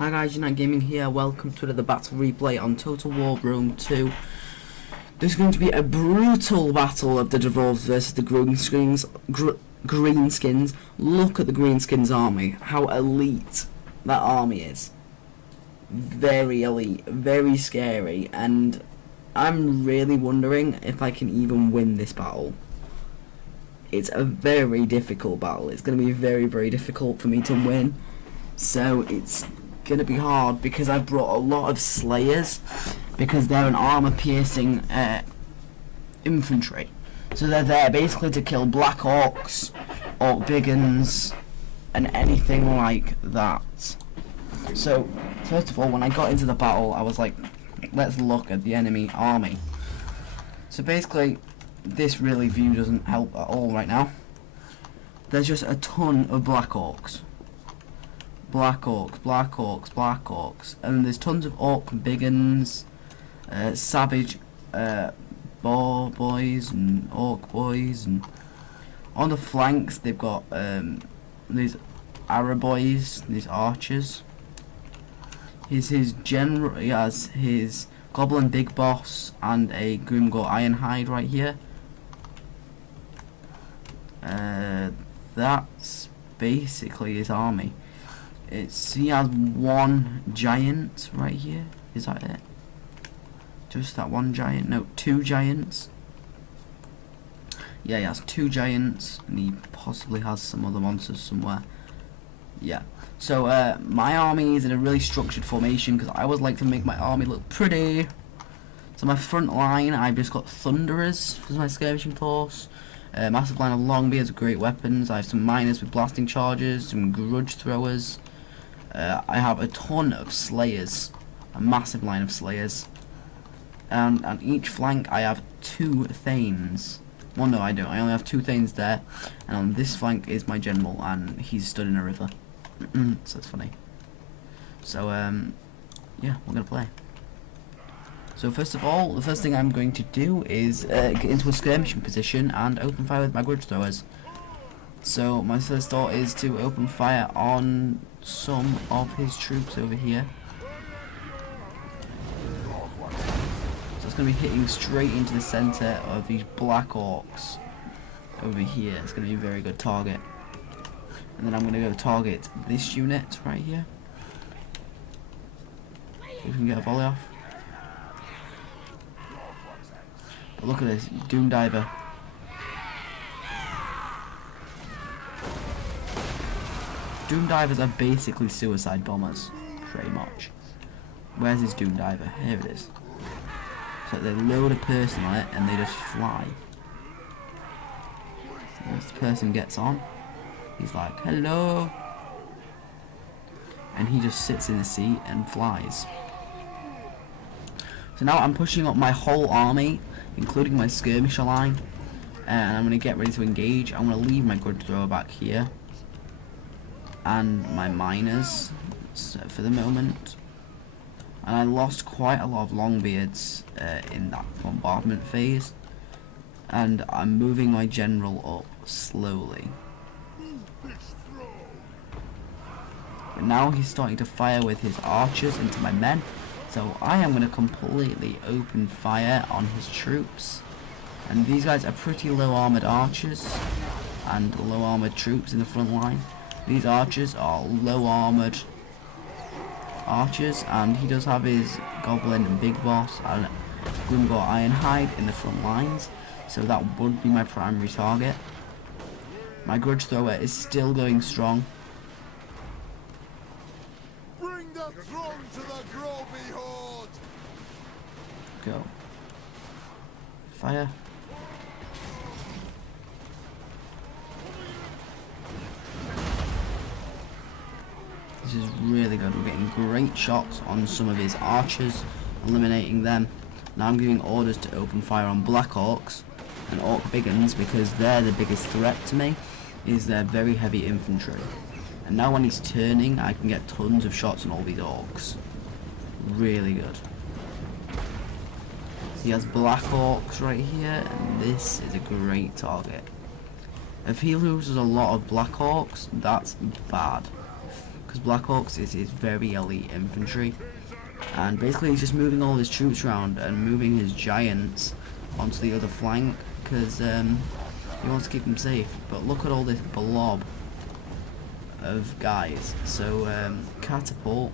Hi guys, Unite Gaming here, welcome to the battle replay on Total War Rome 2. This is going to be a brutal battle of the Dwarves versus the Greenskins. Look at the Greenskins army, how elite that army is. Very elite, very scary, and I'm really wondering if I can even win this battle. It's a very difficult battle, it's going to be very difficult for me to win, so it's gonna be hard because I've brought a lot of slayers because they're an armor piercing infantry, so they're there basically to kill black orcs, orc biggins and anything like that. So first of all, when I got into the battle, I was like, let's look at the enemy army. So basically this really view doesn't help at all right now. There's just a ton of black orcs, and there's tons of orc biggins, savage boar boys and orc boys, and on the flanks they've got these Arab boys, these archers. His general, he has his goblin big boss and a Grimgor Ironhide right here. That's basically his army. He has one giant right here. Is that it? Just that one giant? No, two giants. Yeah, he has two giants, and he possibly has some other monsters somewhere. Yeah. So my army is in a really structured formation because I always like to make my army look pretty. So my front line, I've just got Thunderers as my skirmishing force. Massive line of Longbeards with great weapons. I have some miners with blasting charges, some grudge throwers. I have a ton of slayers, a massive line of slayers, and on each flank I have two thanes. Well, no, I don't. I only have two thanes there, and on this flank is my general, and he's stood in a river. So it's funny. So yeah, we're gonna play. So first of all, the first thing I'm going to do is get into a skirmishing position and open fire with my grudge throwers. So my first thought is to open fire on some of his troops over here. So it's going to be hitting straight into the center of these black orcs over here. It's going to be a very good target. And then I'm going to go target this unit right here. See if we can get a volley off. But look at this, Doom Diver. Doom Divers are basically suicide bombers, pretty much. Where's his Doom Diver? Here it is. So they load a person on it and they just fly. So this person gets on, he's like, hello, and he just sits in the seat and flies. So now I'm pushing up my whole army, including my skirmisher line, and I'm going to get ready to engage. I'm going to leave my grudge thrower back here and my miners for the moment, and I lost quite a lot of Longbeards in that bombardment phase, and I'm moving my general up slowly. But now he's starting to fire with his archers into my men, so I am going to completely open fire on his troops, and these guys are pretty low armored archers and low armored troops in the front line. These archers are low armored archers, and he does have his goblin and big boss and Grimgor Ironhide in the front lines, so that would be my primary target. My grudge thrower is still going strong. Bring the throne to the Groby horde. Go. Fire. This is really good. We're getting great shots on some of his archers, eliminating them. Now I'm giving orders to open fire on black orcs and orc biggins because they're the biggest threat to me, is their very heavy infantry. And now when he's turning, I can get tons of shots on all these orcs. Really good. He has black orcs right here, and this is a great target. If he loses a lot of black orcs, that's bad, because Blackhawks is very elite infantry, and basically he's just moving all his troops around and moving his giants onto the other flank because he wants to keep them safe. But look at all this blob of guys. So catapult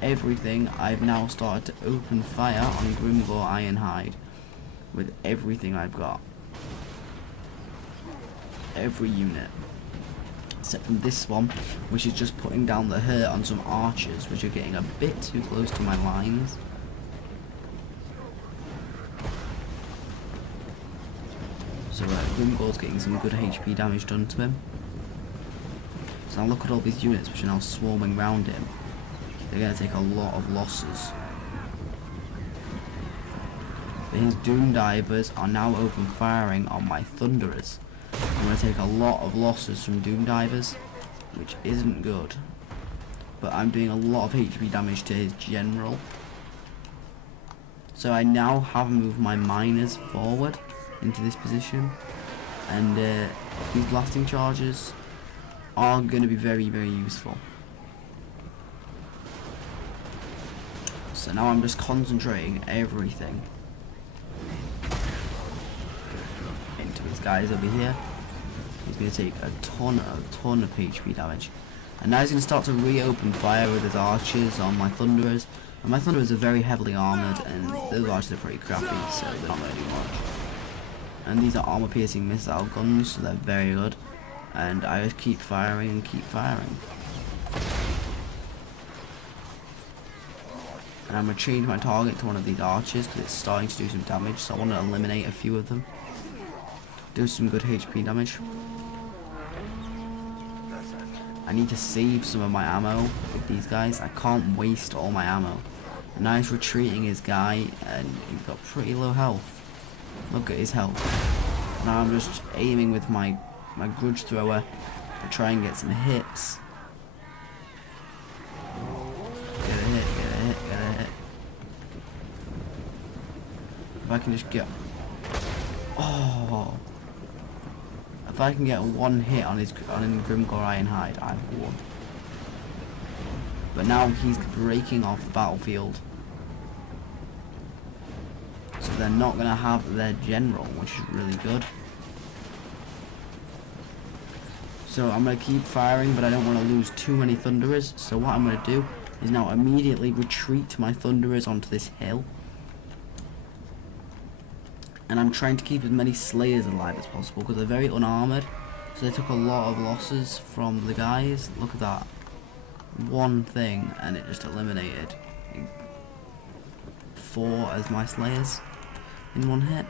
everything. I've now started to open fire on Grimgor Ironhide with everything I've got, every unit except from this one, which is just putting down the hurt on some archers, which are getting a bit too close to my lines. So Grimgor's getting some good HP damage done to him. So now look at all these units which are now swarming around him. They're going to take a lot of losses. But his Doom Divers are now open firing on my Thunderers. I'm going to take a lot of losses from Doom Divers, which isn't good. But I'm doing a lot of HP damage to his general. So I now have moved my miners forward into this position. And these blasting charges are going to be very useful. So now I'm just concentrating everything into these guys over here. He's going to take a ton of HP damage. And now he's going to start to reopen fire with his archers on my Thunderers. And my Thunderers are very heavily armoured, and those archers are pretty crappy, so they're not going to do much. And these are armour piercing missile guns, so they're very good. And I just keep firing and keep firing. And I'm going to change my target to one of these archers because it's starting to do some damage, so I want to eliminate a few of them. Do some good HP damage. I need to save some of my ammo with these guys. I can't waste all my ammo. And now he's retreating his guy, and he's got pretty low health. Look at his health. Now I'm just aiming with my grudge thrower to try and get some hits. Get a hit. If I can just get... Oh! If I can get one hit on Grimgor Ironhide, I've won. But now he's breaking off the battlefield. So they're not going to have their general, which is really good. So I'm going to keep firing, but I don't want to lose too many Thunderers. So what I'm going to do is now immediately retreat my Thunderers onto this hill. And I'm trying to keep as many Slayers alive as possible because they're very unarmoured. So they took a lot of losses from the guys. Look at that. One thing and it just eliminated 4 as my Slayers in one hit.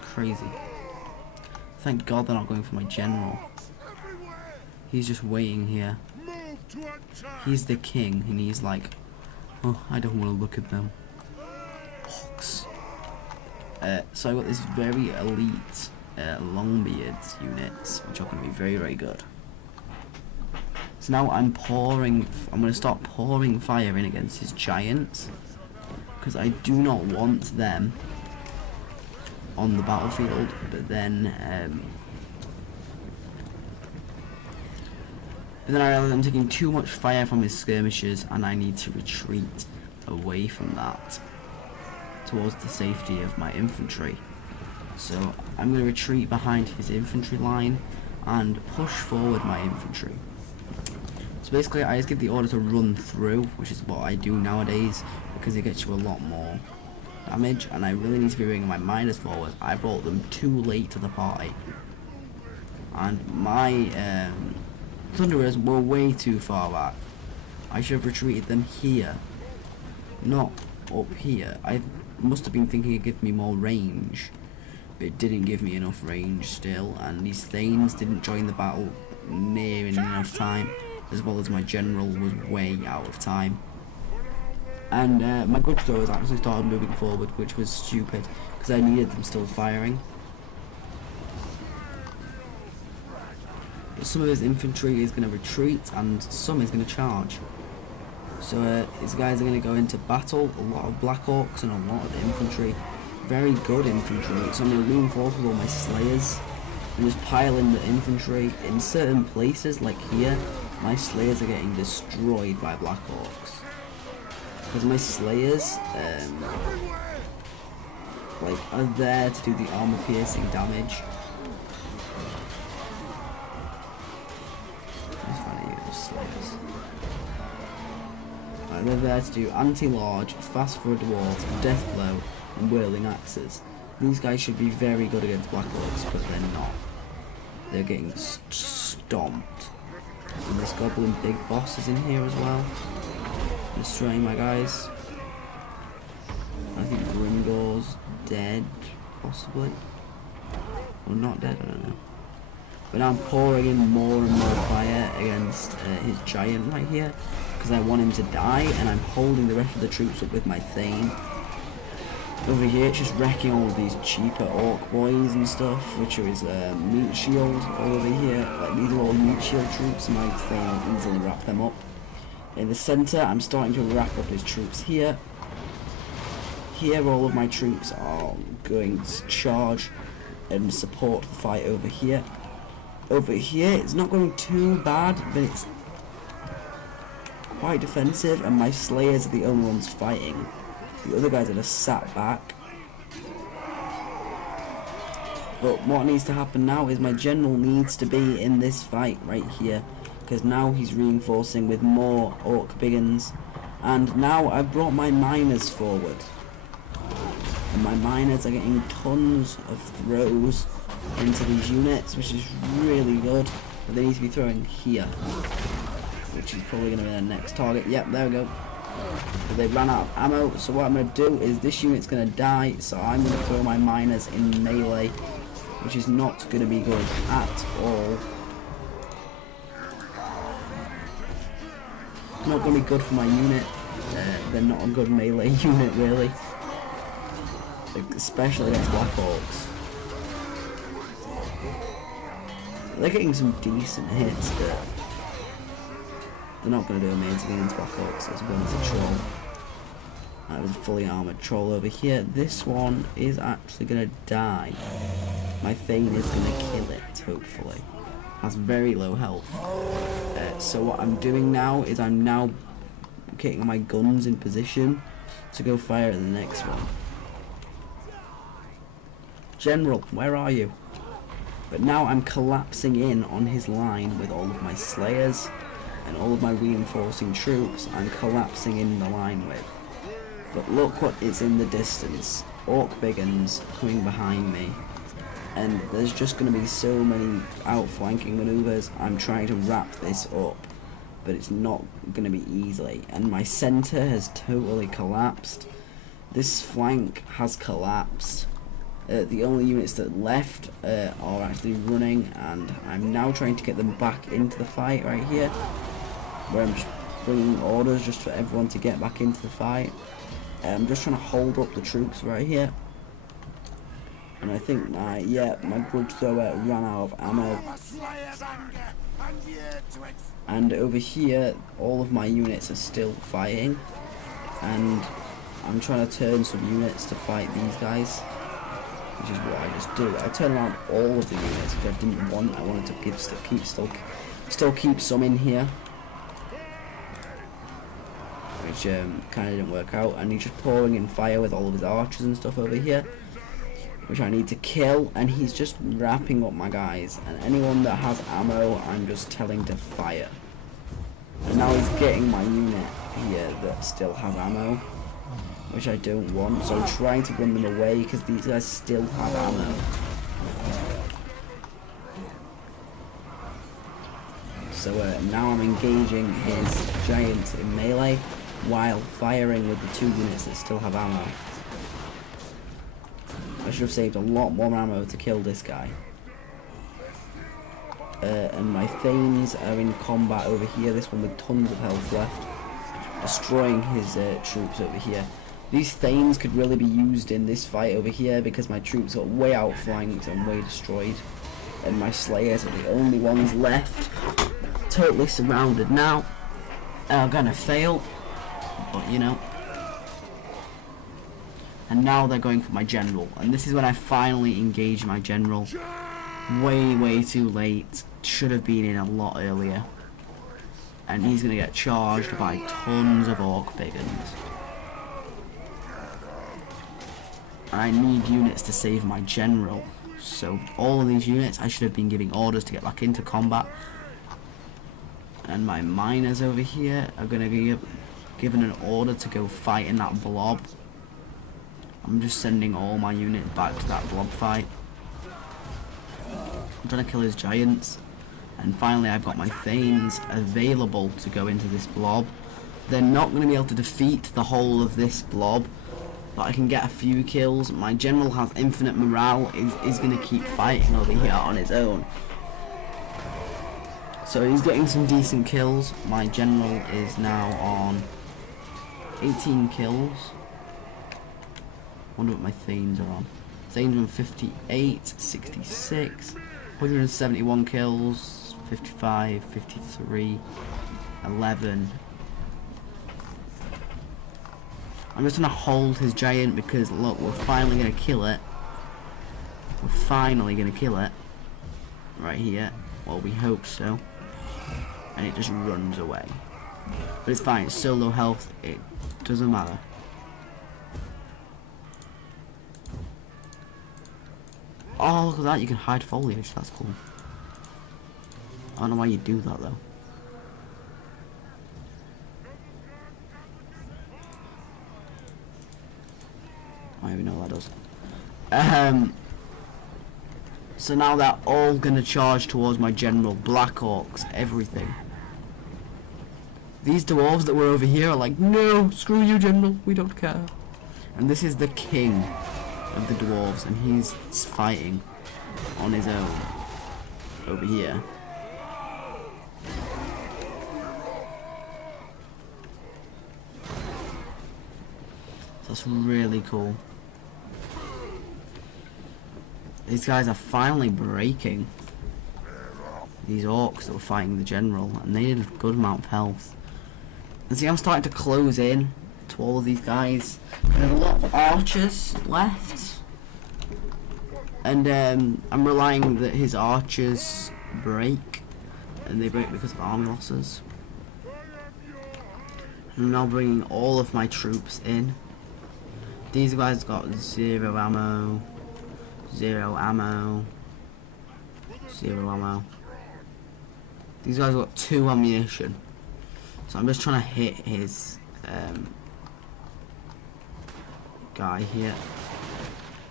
Crazy. Thank God they're not going for my general. He's just waiting here. He's the king and he's like, oh, I don't want to look at them. Hawks. So I got this very elite Longbeards units, which are going to be very good. So now I'm going to start pouring fire in against his giants, because I do not want them on the battlefield, but then I realize I'm taking too much fire from his skirmishers, and I need to retreat away from that towards the safety of my infantry. So I'm going to retreat behind his infantry line and push forward my infantry. So basically I just give the order to run through, which is what I do nowadays because it gets you a lot more damage, and I really need to be bringing my miners forward. I brought them too late to the party, and my Thunderers were way too far back. I should have retreated them here, not up here. I must have been thinking it'd give me more range, but it didn't give me enough range still, and these Thanes didn't join the battle near in enough time, as well as my general was way out of time. And my grudge throwers actually started moving forward, which was stupid, because I needed them still firing. But some of his infantry is going to retreat, and some is going to charge. So these guys are going to go into battle, a lot of Blackhawks and a lot of infantry. Very good infantry, so I'm going to reinforce with all my Slayers and just pile in the infantry in certain places like here. my Slayers are getting destroyed by Black Orcs. Because my Slayers, like, are there to do the armor piercing damage. Let's find out those Slayers. They're there to do anti-large, fast for a dwarf, death blow, and whirling axes. These guys should be very good against Black Orcs, but they're not. They're getting stomped. And this goblin big boss is in here as well, destroying my guys. I think Grimgor's dead, possibly. Or not dead, I don't know. But now I'm pouring in more and more fire against his giant right here, because I want him to die, and I'm holding the rest of the troops up with my Thane. Over here it's just wrecking all of these cheaper orc boys and stuff, which are his meat shield over here. Like, these are all meat shield troops, my Thane will easily wrap them up. In the centre I'm starting to wrap up his troops here. Here all of my troops are going to charge and support the fight over here. Over here it's not going too bad, but it's quite defensive, and my Slayers are the only ones fighting. The other guys are just sat back. But what needs to happen now is my general needs to be in this fight right here, because now he's reinforcing with more orc biggins, and now I've brought my miners forward, and my miners are getting tons of throws into these units, which is really good, but they need to be throwing here, which is probably going to be their next target. Yep, there we go. But they ran out of ammo, so what I'm going to do is this unit's going to die, so I'm going to throw my miners in melee, which is not going to be good at all. Not going to be good for my unit. They're not a good melee unit, really, like, especially against Black Orcs. They're getting some decent hits, but they're not going to do amazing against Black Orcs. There's one as a troll. That was a fully armoured troll over here. This one is actually going to die. My Thane is going to kill it, hopefully. Has very low health. So what I'm doing now is I'm now getting my guns in position to go fire at the next one. General, where are you? But now I'm collapsing in on his line with all of my Slayers and all of my reinforcing troops. I'm collapsing in the line with. But look what is in the distance. Orc biggins coming behind me. And there's just going to be so many outflanking maneuvers. I'm trying to wrap this up, but it's not going to be easily. And my centre has totally collapsed. This flank has collapsed. The only units that left are actually running, and I'm now trying to get them back into the fight right here, where I'm just bringing orders just for everyone to get back into the fight. I'm just trying to hold up the troops right here. And I think my grudge thrower ran out of ammo. And over here, all of my units are still fighting, and I'm trying to turn some units to fight these guys, which is what I just do. I turn around all of the units because I didn't want. I wanted to still keep some in here, which kind of didn't work out. And he's just pouring in fire with all of his archers and stuff over here, which I need to kill, and he's just wrapping up my guys, and anyone that has ammo I'm just telling to fire. And now he's getting my unit here that still has ammo, which I don't want, so I'm trying to run them away because these guys still have ammo. So now I'm engaging his giants in melee while firing with the two units that still have ammo. I should have saved a lot more ammo to kill this guy. And my Thanes are in combat over here, this one with tons of health left, destroying his troops over here. These Thanes could really be used in this fight over here because my troops are way outflanked and way destroyed. And my Slayers are the only ones left. Totally surrounded now. Are gonna fail, but you know. And now they're going for my general, and this is when I finally engage my general. Way too late. Should have been in a lot earlier. and he's gonna get charged by tons of orc biggins. And I need units to save my general. So all of these units, I should have been giving orders to get back into combat. And my miners over here are gonna be given an order to go fight in that blob. I'm just sending all my units back to that blob fight. I'm trying to kill his giants. And finally I've got my Thanes available to go into this blob. They're not going to be able to defeat the whole of this blob, but I can get a few kills. My general has infinite morale, is going to keep fighting over here on his own. So he's getting some decent kills. My general is now on 18 kills. Wonder what my Thanes are on. Thanes are on 58, 66, 171 kills, 55, 53, 11. I'm just gonna hold his giant because look, we're finally gonna kill it. We're finally gonna kill it. Right here. Well, we hope so. And it just runs away. But it's fine, it's so low health, it doesn't matter. Oh, look at that, you can hide foliage, that's cool. I don't know why you do that though. I don't even know what that does. So now they're all gonna charge towards my general. Black Orcs, everything. These dwarves that were over here are like, no, screw you, general, we don't care. And this is the king of the dwarves, and he's fighting on his own over here. That's really cool. These guys are finally breaking. These orcs that were fighting the general, and they had a good amount of health. And see, I'm starting to close in to all of these guys. There's a lot of archers left, and I'm relying that his archers break, and they break because of army losses. I'm now bringing all of my troops in. These guys got 0 ammo, 0 ammo, 0 ammo. These guys got 2 ammunition. So I'm just trying to hit his guy here.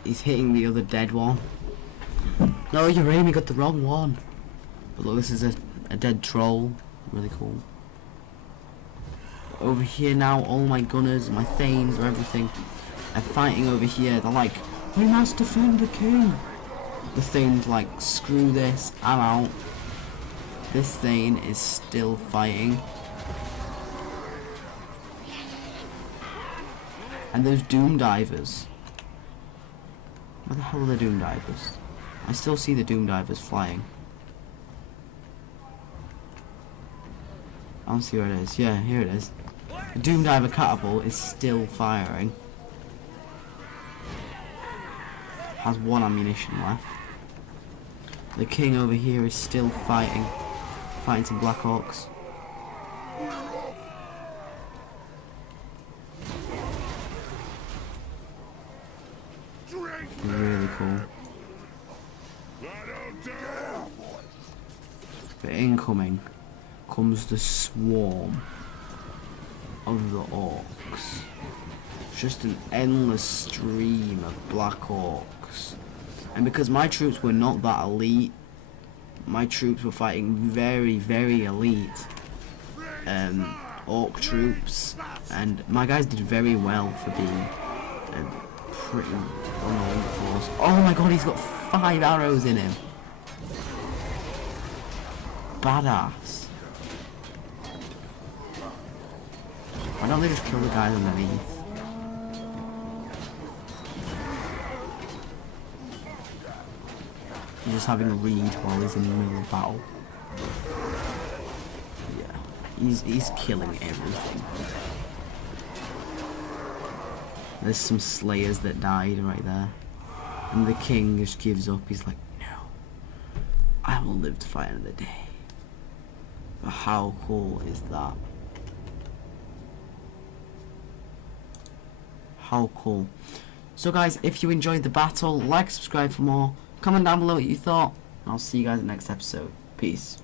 He's hitting the other dead one. No, you're aiming got the wrong one. But look, this is a dead troll. Really cool. Over here now, all my gunners, my thanes, or everything are fighting over here. They're like, we must defend the king. The thane's like, screw this, I'm out. This thane is still fighting. And those doom divers. Where the hell are the doom divers? I still see the doom divers flying. I don't see where it is. Yeah, here it is. The doom diver catapult is still firing. Has 1 ammunition left. The king over here is still fighting. Fighting some Black Orcs. Really cool. But incoming comes the swarm of the orcs. Just an endless stream of Black Orcs. And because my troops were not that elite, my troops were fighting very, very elite orc troops, and my guys did very well for being pretty unelite force. Oh my god, he's got 5 arrows in him. Badass. Why don't they just kill the guys underneath? He's just having a read while he's in the middle of battle. Yeah, he's killing everything. There's some slayers that died right there. And the king just gives up. He's like, no, I will live to fight another day. How cool is that? How cool. So guys, if you enjoyed the battle, like, subscribe for more, comment down below what you thought, and I'll see you guys in the next episode. Peace.